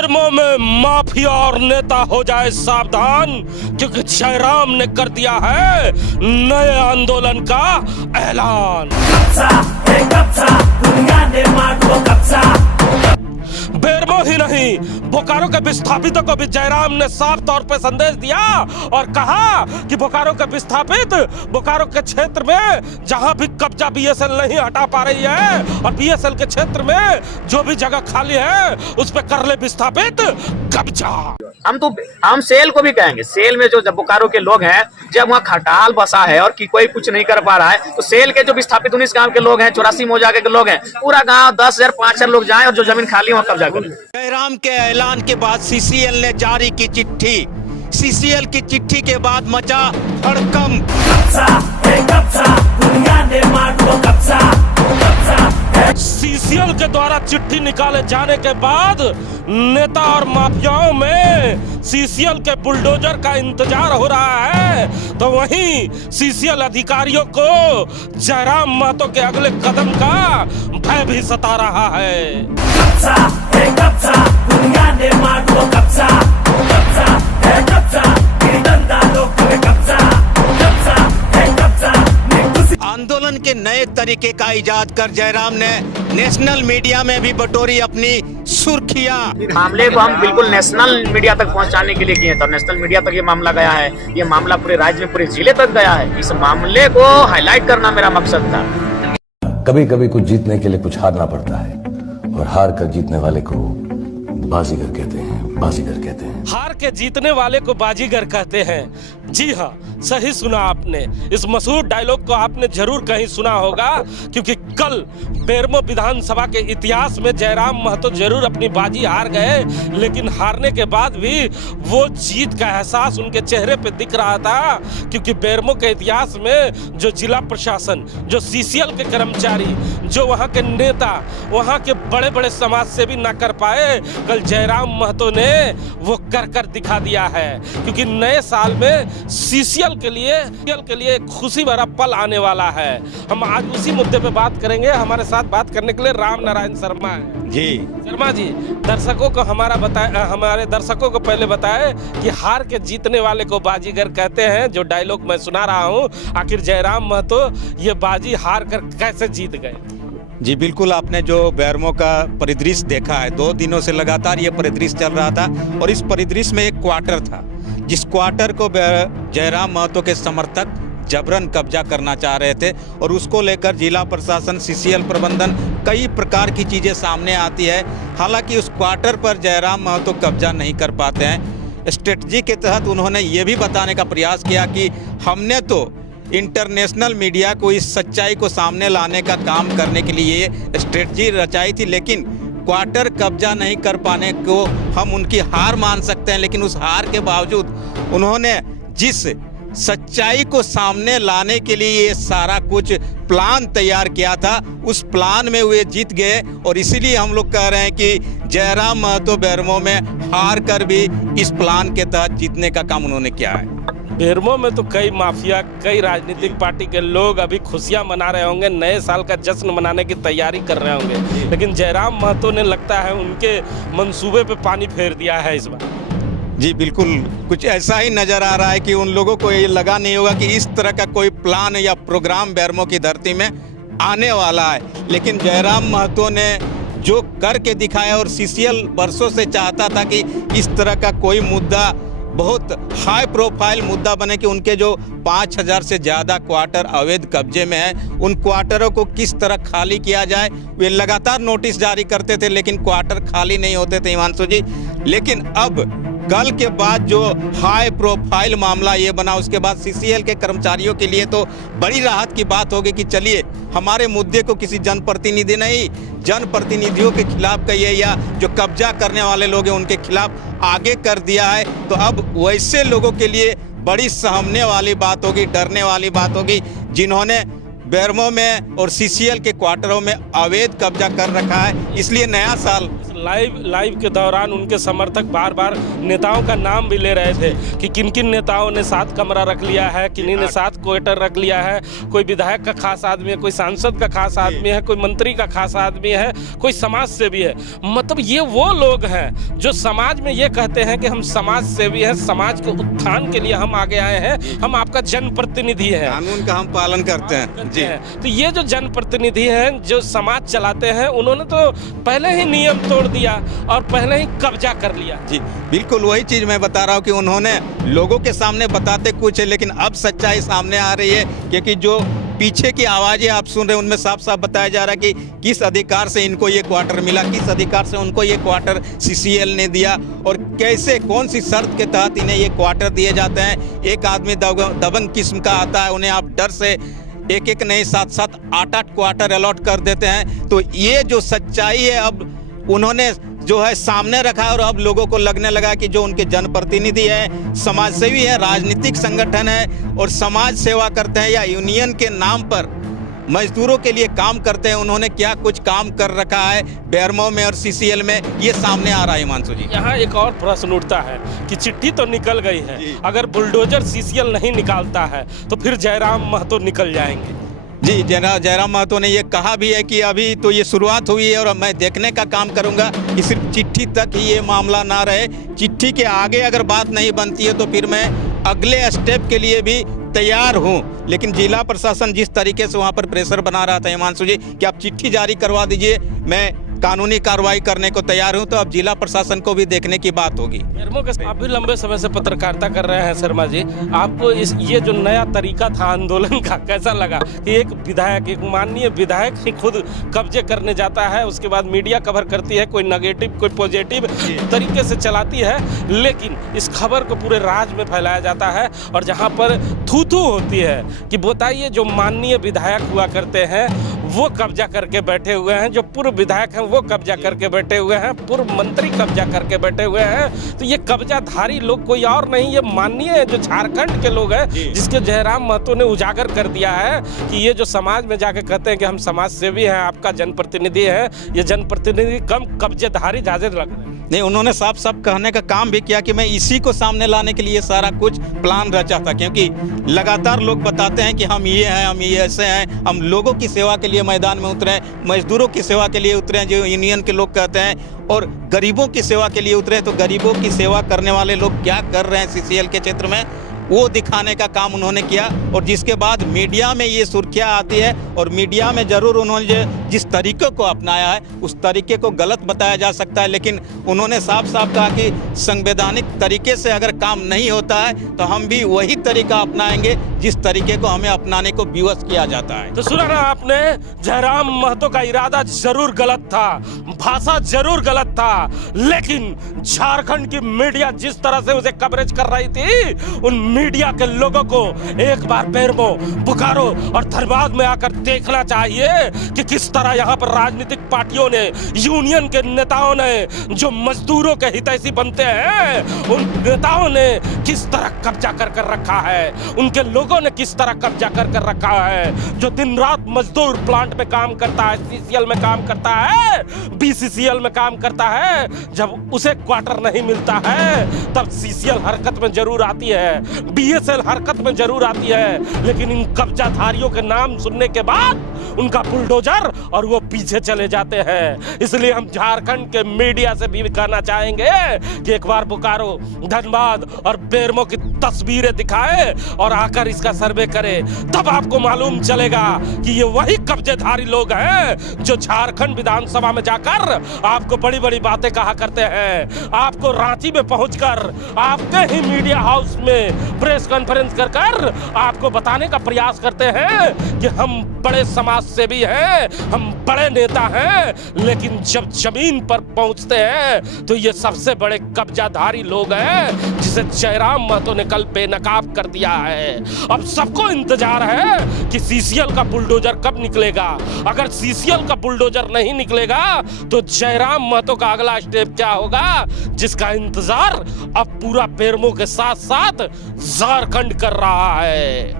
बेरमो में माफिया और नेता हो जाए सावधान, क्योंकि जयराम ने कर दिया है नए आंदोलन का ऐलान। बेरमो ही नहीं, बोकारो के विस्थापितों को भी जयराम ने साफ तौर पे संदेश दिया और कहा कि बोकारो के विस्थापित बोकारो के क्षेत्र में जहां भी कब्जा बीएसएल नहीं हटा पा रही है और बीएसएल के क्षेत्र में जो भी जगह खाली है उस पे कर ले विस्थापित कब्जा। हम सेल को भी कहेंगे, सेल में जो बोकारो के लोग हैं, जब वहाँ खटाल बसा है और कोई कुछ नहीं कर पा रहा है, तो सेल के जो विस्थापित 19 गांव के लोग हैं, 84 मौजा के लोग हैं, पूरा गांव 10,000 5,000 लोग जाएं और जो जमीन खाली वहाँ कब्जा करें। जयराम के ऐलान के बाद सीसीएल ने जारी की चिट्ठी। सीसीएल की चिट्ठी के बाद मचा हड़कंप। सीसीएल के द्वारा चिट्ठी निकाले जाने के बाद नेता और माफियाओं में सीसीएल के बुलडोजर का इंतजार हो रहा है, तो वहीं सीसीएल अधिकारियों को जयराम महतो के अगले कदम का भय भी सता रहा है। आंदोलन के नए तरीके का इजाद कर जयराम ने नेशनल मीडिया में भी बटोरी अपनी सुर्खियां। मामले को हम बिल्कुल नेशनल मीडिया तक पहुंचाने के लिए किए तो नेशनल मीडिया तक ये मामला गया है, ये मामला पूरे राज्य में पूरे जिले तक गया है। इस मामले को हाईलाइट करना मेरा मकसद था। कभी कभी कुछ जीतने के लिए कुछ हारना पड़ता है, और हार कर जीतने वाले को बाजीगर कहते हैं, बाजीगर कहते हैं। हार के जीतने वाले को बाजीगर कहते हैं। जी हाँ, सही सुना आपने। इस मशहूर डायलॉग को आपने जरूर कहीं सुना होगा, क्योंकि कल बेरमो विधानसभा के इतिहास में जयराम महतो जरूर अपनी बाजी हार गए, लेकिन हारने के बाद भी वो जीत का एहसास उनके चेहरे पे दिख रहा था, क्योंकि बेरमो के इतिहास में जो जिला प्रशासन, जो सीसीएल के कर्मचारी, जो वहाँ के नेता, वहाँ के बड़े बड़े समाज सेवी ना कर पाए, कल जयराम महतो ने वो कर दिखा दिया है। क्योंकि नए साल में सीसीएल के लिए एक खुशी भरा पल आने वाला है। हम आज उसी मुद्दे पे बात करेंगे। हमारे साथ बात करने के लिए राम नारायण शर्मा है। जी शर्मा जी, दर्शकों को हमारे दर्शकों को पहले बताए कि हार के जीतने वाले को बाजीगर कहते हैं। जो डायलॉग मैं सुना रहा हूँ, आखिर जयराम महतो ये बाजी हार कर कैसे जीत गए? जी बिल्कुल, आपने जो बेरमो का परिदृश्य देखा है, 2 दिनों से लगातार ये परिदृश्य चल रहा था, और इस परिदृश्य में एक क्वार्टर था, जिस क्वार्टर को जयराम महतो के समर्थक जबरन कब्जा करना चाह रहे थे, और उसको लेकर जिला प्रशासन, सीसीएल प्रबंधन, कई प्रकार की चीज़ें सामने आती है। हालांकि उस क्वार्टर पर जयराम महतो कब्जा नहीं कर पाते हैं। स्ट्रेटजी के तहत उन्होंने ये भी बताने का प्रयास किया कि हमने तो इंटरनेशनल मीडिया को इस सच्चाई को सामने लाने का काम करने के लिए स्ट्रेटजी रचाई थी, लेकिन क्वार्टर कब्जा नहीं कर पाने को हम उनकी हार मान सकते हैं। लेकिन उस हार के बावजूद उन्होंने जिस सच्चाई को सामने लाने के लिए ये सारा कुछ प्लान तैयार किया था, उस प्लान में वे जीत गए, और इसीलिए हम लोग कह रहे हैं कि जयराम महतो बेरमो में हार कर भी इस प्लान के तहत जीतने का काम उन्होंने किया है। बेरमो में तो कई माफिया, कई राजनीतिक पार्टी के लोग अभी खुशियां मना रहे होंगे, नए साल का जश्न मनाने की तैयारी कर रहे होंगे, लेकिन जयराम महतो ने लगता है उनके मंसूबे पे पानी फेर दिया है इस बार। जी बिल्कुल, कुछ ऐसा ही नज़र आ रहा है कि उन लोगों को ये लगा नहीं होगा कि इस तरह का कोई प्लान या प्रोग्राम बेरमो की धरती में आने वाला है। लेकिन जयराम महतो ने जो करके दिखाया, और सीसीएल वर्षों से चाहता था कि इस तरह का कोई मुद्दा बहुत हाई प्रोफाइल मुद्दा बने कि उनके जो 5,000 से ज़्यादा क्वार्टर अवैध कब्जे में है, उन क्वार्टरों को किस तरह खाली किया जाए। वे लगातार नोटिस जारी करते थे, लेकिन क्वार्टर खाली नहीं होते थे हिमांशु जी। लेकिन अब कल के बाद जो हाई प्रोफाइल मामला ये बना, उसके बाद सीसीएल के कर्मचारियों के लिए तो बड़ी राहत की बात होगी कि चलिए, हमारे मुद्दे को किसी जनप्रतिनिधि नहीं, जनप्रतिनिधियों के खिलाफ कहिए या जो कब्जा करने वाले लोग हैं उनके खिलाफ आगे कर दिया है। तो अब वैसे लोगों के लिए बड़ी सहमने वाली बात होगी, डरने वाली बात होगी, जिन्होंने बेरमो में और सीसीएल के क्वार्टरों में अवैध कब्जा कर रखा है। इसलिए नया साल लाइव के दौरान उनके समर्थक बार बार नेताओं का नाम भी ले रहे थे कि किन किन नेताओं ने साथ कमरा रख लिया है, किन्हीं ने साथ क्वार्टर रख लिया है, कोई विधायक का खास आदमी है, कोई सांसद का खास आदमी है, कोई मंत्री का खास आदमी है, कोई समाज सेवी है। मतलब ये वो लोग हैं जो समाज में ये कहते हैं कि हम समाज सेवी हैं, समाज के उत्थान के लिए हम आगे आए हैं, हम आपका जनप्रतिनिधि है, कानून का हम पालन करते हैं जी। तो ये जो जनप्रतिनिधि हैं जो समाज चलाते हैं, उन्होंने तो पहले ही नियम तोड़ दिया और पहले ही कब्जा कर लिया जी। बिल्कुल वही चीज मैं बता रहा हूँ कि उन्होंने लोगों के सामने बताते कुछ है, लेकिन अब सच्चाई सामने आ रही है, क्योंकि जो पीछे की आवाजें आप सुन रहे हैं उनमें साफ साफ बताया जा रहा है कि किस अधिकार से इनको ये क्वार्टर मिला, किस अधिकार से उनको ये क्वार्टर सीसीएल ने दिया और कैसे कौन सी शर्त के तहत इन्हें ये क्वार्टर दिए जाते हैं। एक आदमी दबंग किस्म का आता है, उन्हें आप डर से एक एक नहीं 7-7 8-8 क्वार्टर अलॉट कर देते हैं। तो ये जो सच्चाई है अब उन्होंने जो है सामने रखा है और अब लोगों को लगने लगा कि जो उनके जनप्रतिनिधि है, समाज सेवी है, राजनीतिक संगठन है और समाज सेवा करते हैं या यूनियन के नाम पर मजदूरों के लिए काम करते हैं, उन्होंने क्या कुछ काम कर रखा है बेरमो में और सीसीएल में, ये सामने आ रहा है हिमांशु जी। यहाँ एक और प्रश्न उठता है कि चिट्ठी तो निकल गई है, अगर बुलडोजर सीसीएल नहीं निकालता है तो फिर जयराम महतो निकल जाएंगे। जी, जयराम महतो ने ये कहा भी है कि अभी तो ये शुरुआत हुई है और मैं देखने का काम करूंगा कि सिर्फ चिट्ठी तक ही ये मामला ना रहे, चिट्ठी के आगे अगर बात नहीं बनती है तो फिर मैं अगले स्टेप के लिए भी तैयार हूं। लेकिन जिला प्रशासन जिस तरीके से वहां पर प्रेशर बना रहा था हिमांशु जी कि आप चिट्ठी जारी करवा दीजिए, मैं कानूनी कार्रवाई करने को तैयार हूं, तो अब जिला प्रशासन को भी देखने की बात होगी। आप भी लंबे समय से पत्रकारिता कर रहे हैं शर्मा जी, आपको ये जो नया तरीका था आंदोलन का कैसा लगा कि एक विधायक, एक माननीय विधायक ही खुद कब्जे करने जाता है, उसके बाद मीडिया कवर करती है, कोई नेगेटिव कोई पॉजिटिव तरीके से चलाती है, लेकिन इस खबर को पूरे राज्य में फैलाया जाता है और जहाँ पर थू-थू होती है कि बताइए जो माननीय विधायक हुआ करते हैं वो कब्जा करके बैठे हुए हैं, जो पूर्व विधायक हैं वो कब्जा करके बैठे हुए हैं, पूर्व मंत्री कब्जा करके बैठे हुए हैं। तो ये कब्जाधारी लोग कोई और नहीं, ये माननीय जो झारखंड के लोग हैं, जिसके जयराम महतो ने उजागर कर दिया है कि ये जो समाज में जाके कहते हैं कि हम समाज सेवी हैं, आपका जनप्रतिनिधि है, ये जनप्रतिनिधि कम कब्जेधारी ज्यादा लग रहे हैं। नहीं, उन्होंने साफ साफ कहने का काम भी किया कि मैं इसी को सामने लाने के लिए सारा कुछ प्लान रचा था, क्योंकि लगातार लोग बताते हैं कि हम ये हैं, हम ये ऐसे हैं, हम लोगों की सेवा के लिए मैदान में उतरे हैं, मजदूरों की सेवा के लिए उतरे हैं जो यूनियन के लोग कहते हैं, और गरीबों की सेवा के लिए उतरे हैं। तो गरीबों की सेवा करने वाले लोग क्या कर रहे हैं सीसीएल के क्षेत्र में, वो दिखाने का काम उन्होंने किया। और जिसके बाद मीडिया में ये सुर्खियां आती है और मीडिया में ज़रूर उन्होंने जिस तरीके को अपनाया है उस तरीके को गलत बताया जा सकता है, लेकिन उन्होंने साफ साफ कहा कि संवैधानिक तरीके से अगर काम नहीं होता है तो हम भी वही तरीका अपनाएंगे जिस तरीके को हमें अपनाने को विवश किया जाता है। तो सुना ना आपने, जयराम महतो का इरादा जरूर गलत था, भाषा जरूर गलत था, लेकिन झारखंड की मीडिया जिस तरह से उसे कवरेज कर रही थी, उन मीडिया के लोगों को एक बार बेरमो, बोकारो और धनबाद में आकर देखना चाहिए कि किस तरह यहाँ पर राजनीतिक पार्टियों ने, यूनियन के नेताओं ने, जो मजदूरों के हितैषी बनते हैं, उन नेताओं ने किस तरह कब्जा कर रखा है, उनके लोगों ने किस तरह कब्जा कर रखा है। जो दिन रात मजदूर प्लांट में काम करता है, सीसीएल में काम करता है, बीसीसीएल में काम करता है, जब उसे क्वार्टर नहीं मिलता है तब सीसीएल हरकत में जरूर आती है, बीएसएल हरकत में जरूर आती है, लेकिन इन कब्जाधारियों के नाम सुनने के बाद उनका बुलडोजर और वो पीछे चले जाते हैं। इसलिए हम झारखंड के मीडिया से भी कहना चाहेंगे कि एक बार बोकारो, धनबाद और बेरमो की तस्वीरें दिखाए और आकर इसका सर्वे करे, तब आपको मालूम चलेगा कि ये वही कब्जेधारी लोग हैं जो झारखंड विधानसभा में जाकर आपको बड़ी बड़ी बातें कहा करते हैं, आपको रांची में पहुंचकर आपके ही मीडिया हाउस में प्रेस कॉन्फ्रेंस कर आपको बताने का प्रयास करते हैं कि हम बड़े समाज सेवी हैं, हम बड़े नेता हैं, लेकिन जब जमीन पर पहुंचते हैं तो ये सबसे बड़े कब्जाधारी लोग हैं जिसे जयराम महतो ने कल बेनकाब कर दिया है। अब सबको इंतजार है कि सीसीएल का बुलडोजर कब निकलेगा। अगर सीसीएल का बुलडोजर नहीं निकलेगा तो जयराम महतो का अगला स्टेप क्या होगा, जिसका इंतजार अब पूरा बेरमो के साथ साथ झारखंड कर रहा है।